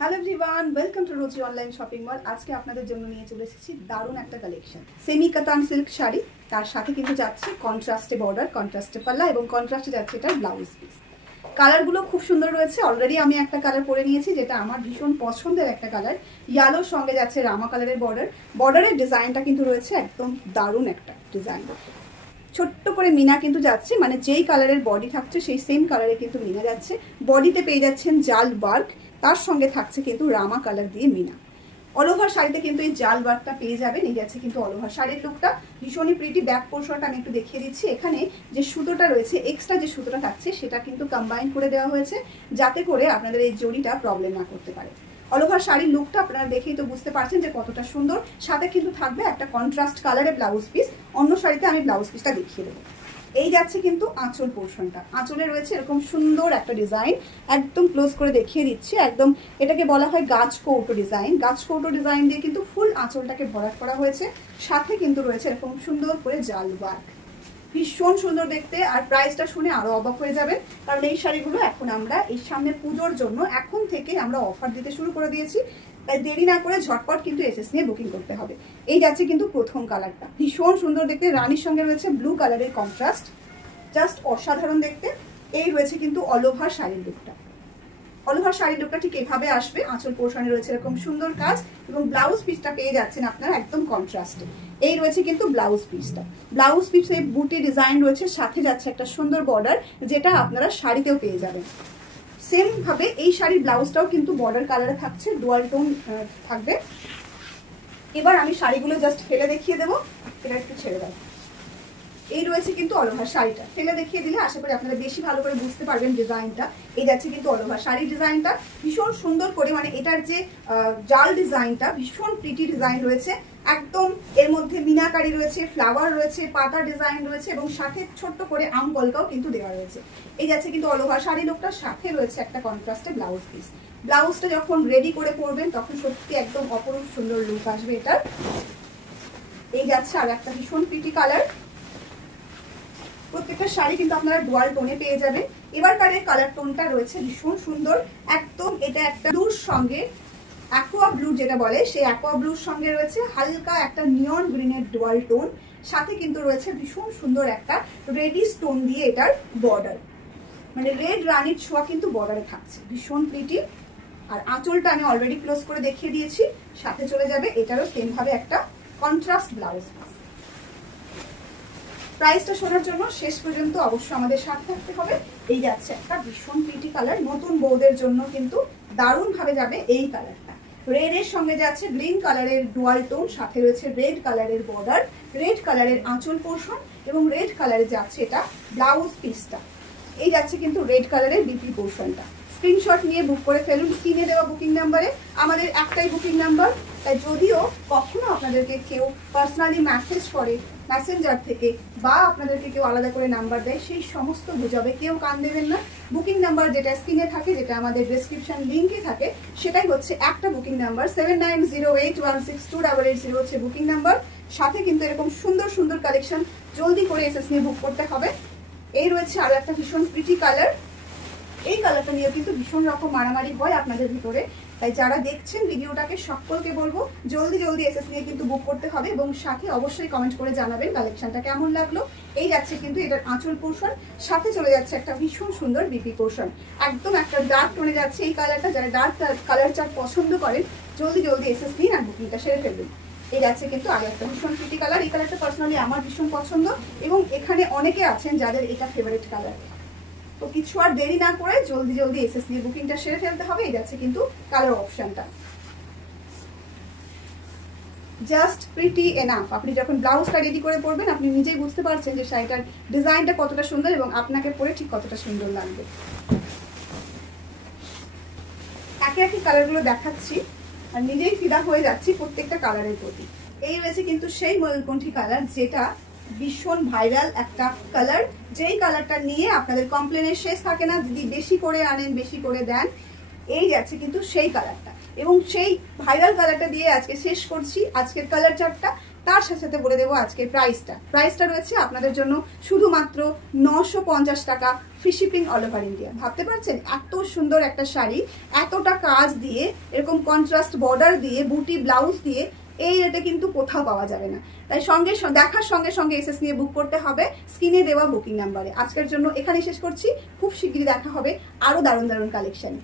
Hello everyone, welcome to Rosy online shopping mall. আজকে আপনাদের জন্য নিয়ে চলে এসেছি দারুণ একটা কালেকশন। সেমি কাতান সিল্ক শাড়ি, তার সাথে কিন্তু যাচ্ছে কন্ট্রাস্টে বর্ডার, কন্ট্রাস্টে পাল্লা এবং কন্ট্রাস্টে যাচ্ছে এটার ব্লাউজ পিস। কালারগুলো খুব সুন্দর রয়েছে। অলরেডি আমি একটা কালার পরে নিয়েছি, যেটা আমার ভীষণ পছন্দের একটা কালার। ইয়েলোর সঙ্গে যাচ্ছে রামা কালারের বর্ডার। বর্ডারের ডিজাইনটা কিন্তু রয়েছে একদম দারুণ একটা ডিজাইন। ছোট্ট করে মিনা কিন্তু যাচ্ছে, মানে যেই কালারের বডি থাকছে সেই সেম কালারে কিন্তু মিনা যাচ্ছে। বডিতে পেয়ে যাচ্ছেন জাল ওয়ার্ক, তার সঙ্গে থাকছে কিন্তু রামা কালার দিয়ে মিনা। অল ওভার শাড়িতে কিন্তু এই জাল ওয়ার্কটা পেয়ে যাবেন। এই যাচ্ছে কিন্তু অল ওভার শাড়ির লুকটা ভীষণই প্রিটি। ব্যাক পোর্শনটা আমি একটু দেখিয়ে দিচ্ছি। এখানে যে সুতোটা রয়েছে, এক্সট্রা যে সুতোটা থাকছে সেটা কিন্তু কম্বাইন করে দেওয়া হয়েছে, যাতে করে আপনাদের এই জড়িটা প্রবলেম না করতে পারে। অল ওভার শাড়ির লুকটা আপনারা দেখেই তো বুঝতে পারছেন যে কতটা সুন্দর। সাথে কিন্তু থাকবে একটা কন্ট্রাস্ট কালারের ব্লাউজ পিস। অন্য শাড়িতে আমি ব্লাউজ পিসটা দেখিয়ে দেবো। এই যাচ্ছে কিন্তু আঁচল পোর্শনটা। আঁচলে রয়েছে এরকম সুন্দর একটা ডিজাইন, একদম ক্লোজ করে দেখিয়ে দিচ্ছি। একদম এটাকে বলা হয় গাছ কৌটো ডিজাইন। গাছ কৌটো ডিজাইন দিয়ে কিন্তু ফুল আঁচলটাকে ভরাট করা হয়েছে। সাথে কিন্তু রয়েছে এরকম সুন্দর করে জাল ওয়ার্ক, ভীষণ সুন্দর দেখতে। আর প্রাইসটা শুনে আরো অবাক হয়ে যাবে, কারণ এই শাড়িগুলো এখন আমরা এই সামনে পুজোর জন্য এখন থেকে আমরা অফার দিতে শুরু করে দিয়েছি। তাই দেরি না করে ঝটপট কিন্তু এসএস নিয়ে বুকিং করতে হবে। এই যাচ্ছে কিন্তু প্রথম কালারটা, ভীষণ সুন্দর দেখতে। রানীর সঙ্গে রয়েছে ব্লু কালারের কন্ট্রাস্ট, জাস্ট অসাধারণ দেখতে। এই রয়েছে কিন্তু অল ওভার শাড়ির লুকটা। অল ওভার শাড়ির লুকটা ঠিক এভাবে আসবে। আঁচল পোর্শনে রয়েছে এরকম সুন্দর কাজ এবং ব্লাউজ পিসটা পেয়ে যাচ্ছেন আপনারা একদম কন্ট্রাস্টে। এই রয়েছে কিন্তু ব্লাউজ পিসটা। ব্লাউজ পিসে বুটি ডিজাইন রয়েছে, সাথে যাচ্ছে একটা সুন্দর বর্ডার, যেটা আপনারা শাড়িতেও পেয়ে যাবেন। সেম ভাবে এই শাড়ির ব্লাউজটাও কিন্তু বর্ডার কালারে থাকছে, ডুয়াল টোন থাকবে। এবার আমি শাড়িগুলো জাস্ট ফেলে দেখিয়ে দেবো, এটা একটু ছেড়ে দাও। এই রয়েছে কিন্তু অল ওভার শাড়িটা। ফেলে দেখিয়ে দিলে আশা করি আপনারা বেশি ভালো করে বুঝতে পারবেন ডিজাইনটা। এই যাচ্ছে কিন্তু অল ওভার শাড়ির ডিজাইনটা ভীষণ সুন্দর করে, মানে এটার যে জাল ডিজাইনটা ভীষণ প্রিটি ডিজাইন রয়েছে। একদম এর মধ্যে মিনাকারি রয়েছে, ফ্লাওয়ার রয়েছে, পাতা ডিজাইন রয়েছে এবং সাথে ছোট্ট করে আম কলকাও কিন্তু দেওয়া রয়েছে। এই যাচ্ছে কিন্তু অল ওভার শাড়ি লুকটার সাথে রয়েছে একটা কন্ট্রাস্টে ব্লাউজ পিস। ব্লাউজটা যখন রেডি করে পরবেন তখন সত্যি একদম অপরূপ সুন্দর লুক আসবে এটার। এই যাচ্ছে আর একটা ভীষণ প্রিটি কালার। প্রত্যেকটা শাড়ি কিন্তু আপনারা ডুয়াল টোনে পেয়ে যাবেন। এবারকারের কালার টোনটা রয়েছে ভীষণ সুন্দর, একদম এটা একটা ব্লুর সঙ্গে, অ্যাকোয়া ব্লু যেটা বলে, সেই অ্যাকোয়া ব্লুর সঙ্গে রয়েছে হালকা একটা নিয়ন গ্রিনের ডুয়াল টোন। সাথে কিন্তু রয়েছে ভীষণ সুন্দর একটা রেডি স্টোন দিয়ে এটার বর্ডার, মানে রেড রানির ছোঁয়া কিন্তু বর্ডারে থাকছে, ভীষণ প্রিটি। আর আঁচলটা আমি অলরেডি ক্লোজ করে দেখিয়ে দিয়েছি। সাথে চলে যাবে এটারও সেম ভাবে একটা কন্ট্রাস্ট ব্লাউজ পিস। প্রাইসটা শোনার জন্য শেষ পর্যন্ত অবশ্যই আমাদের সাথে থাকতে হবে। এই যাচ্ছে একটা ভীষণ প্রিটি কালার, নতুন বউদের জন্য কিন্তু দারুণ ভাবে যাবে এই কালারটা। রেড এর সঙ্গে যাচ্ছে গ্রিন কালারের ডুয়াল টোন, সাথে রয়েছে রেড কালারের বর্ডার, রেড কালারের আঁচল পোর্শন এবং রেড কালারে যাচ্ছে এটা ব্লাউজ পিসটা। এই যাচ্ছে কিন্তু রেড কালারের বিপি পোর্শনটা। স্ক্রিনশট নিয়ে বুক করে ফেলুন স্ক্রিনে দেওয়া বুকিং নাম্বারে। আমাদের একটাই বুকিং নাম্বার, তাই যদিও কখনো আপনাদেরকে কেউ পার্সোনালি মেসেজ করে মেসেঞ্জার থেকে বা আপনাদেরকে কেউ আলাদা করে নাম্বার দেয়, সেই সমস্ত গুজবে কেউ কান দেবেন না। বুকিং নাম্বার যেটা স্ক্রিনে থাকে, যেটা আমাদের ডেসক্রিপশন লিঙ্কে থাকে, সেটাই হচ্ছে একটা বুকিং নাম্বার। 7908162880 হচ্ছে বুকিং নাম্বার। সাথে কিন্তু এরকম সুন্দর সুন্দর কালেকশন জলদি করে এসএস নিয়ে বুক করতে হবে। এই রয়েছে আরো একটা ভীষণ প্রিটি কালার। এই কালারটা নিয়ে কিন্তু ভীষণ রকম মারামারি হয় আপনাদের ভিতরে, তাই যারা দেখছেন ভিডিওটাকে সকলকে বলবো জলদি জলদি এসএস নিয়ে কিন্তু বুক করতে হবে এবং সাথে অবশ্যই কমেন্ট করে জানাবেন কালেকশনটা কেমন লাগলো। এই যাচ্ছে কিন্তু এটার আঁচল পোর্শন, সাথে চলে যাচ্ছে একটা ভীষণ সুন্দর বিপি পোর্শন। একদম একটা ডার্ক টোনে যাচ্ছে এই কালারটা। যারা ডার্ক কালার চার্ট পছন্দ করেন জলদি জলদি এসএস নিন আর বুকিংটা সেরে ফেলবেন। এই যাচ্ছে কিন্তু আরো একটা ভীষণ প্রিটি কালার। এই কালারটা পার্সোনালি আমার ভীষণ পছন্দ এবং এখানে অনেকে আছেন যাদের এটা ফেভারিট কালার। তো কিছু আর দেরি না করে জলদি জলদি এসএস নিয়ে বুকিংটা সেরে ফেলতে হবে। এই যাচ্ছে কিন্তু কালার অপশনটা, জাস্ট প্রিটি এনাফ। আপনি যখন ব্লাউজটা রেডি করে পরবেন আপনি নিজেই বুঝতে পারছেন যে শাড়িটার ডিজাইনটা কতটা সুন্দর এবং আপনাকে পরে ঠিক কতটা সুন্দর লাগবে। একে একে কালারগুলো দেখাচ্ছি আর নিজেই ফিদা হয়ে যাচ্ছি প্রত্যেকটা কালারের প্রতি। এই রয়েছে কিন্তু সেই ময়ূরকণ্ঠী কালার, যেটা ভীষণ ভাইরাল একটা কালার, যেই কালারটা নিয়ে আপনাদের কমপ্লেনের শেষ থাকে না, যদি বেশি করে আনেন বেশি করে দেন। এই যাচ্ছে কিন্তু সেই কালারটা এবং সেই ভাইরাল কালারটা দিয়ে আজকে শেষ করছি আজকের কালার চার্টটা। তার সাথে সাথে বলে দেবো আজকে প্রাইসটা রয়েছে আপনাদের জন্য শুধুমাত্র 950 টাকা, free shipping all over India. ভাবতে পারছেন এত সুন্দর একটা শাড়ি, এতটা কাজ দিয়ে, এরকম কন্ট্রাস্ট বর্ডার দিয়ে, বুটি ব্লাউজ দিয়ে এই রেটে কিন্তু কোথাও পাওয়া যাবে না। তাই দেখার সঙ্গে সঙ্গে এসএস নিয়ে বুক করতে হবে স্ক্রিনে দেওয়া বুকিং নাম্বারে। আজকের জন্য এখানেই শেষ করছি, খুব শীঘ্রই দেখা হবে আরো দারুণ দারুণ কালেকশন।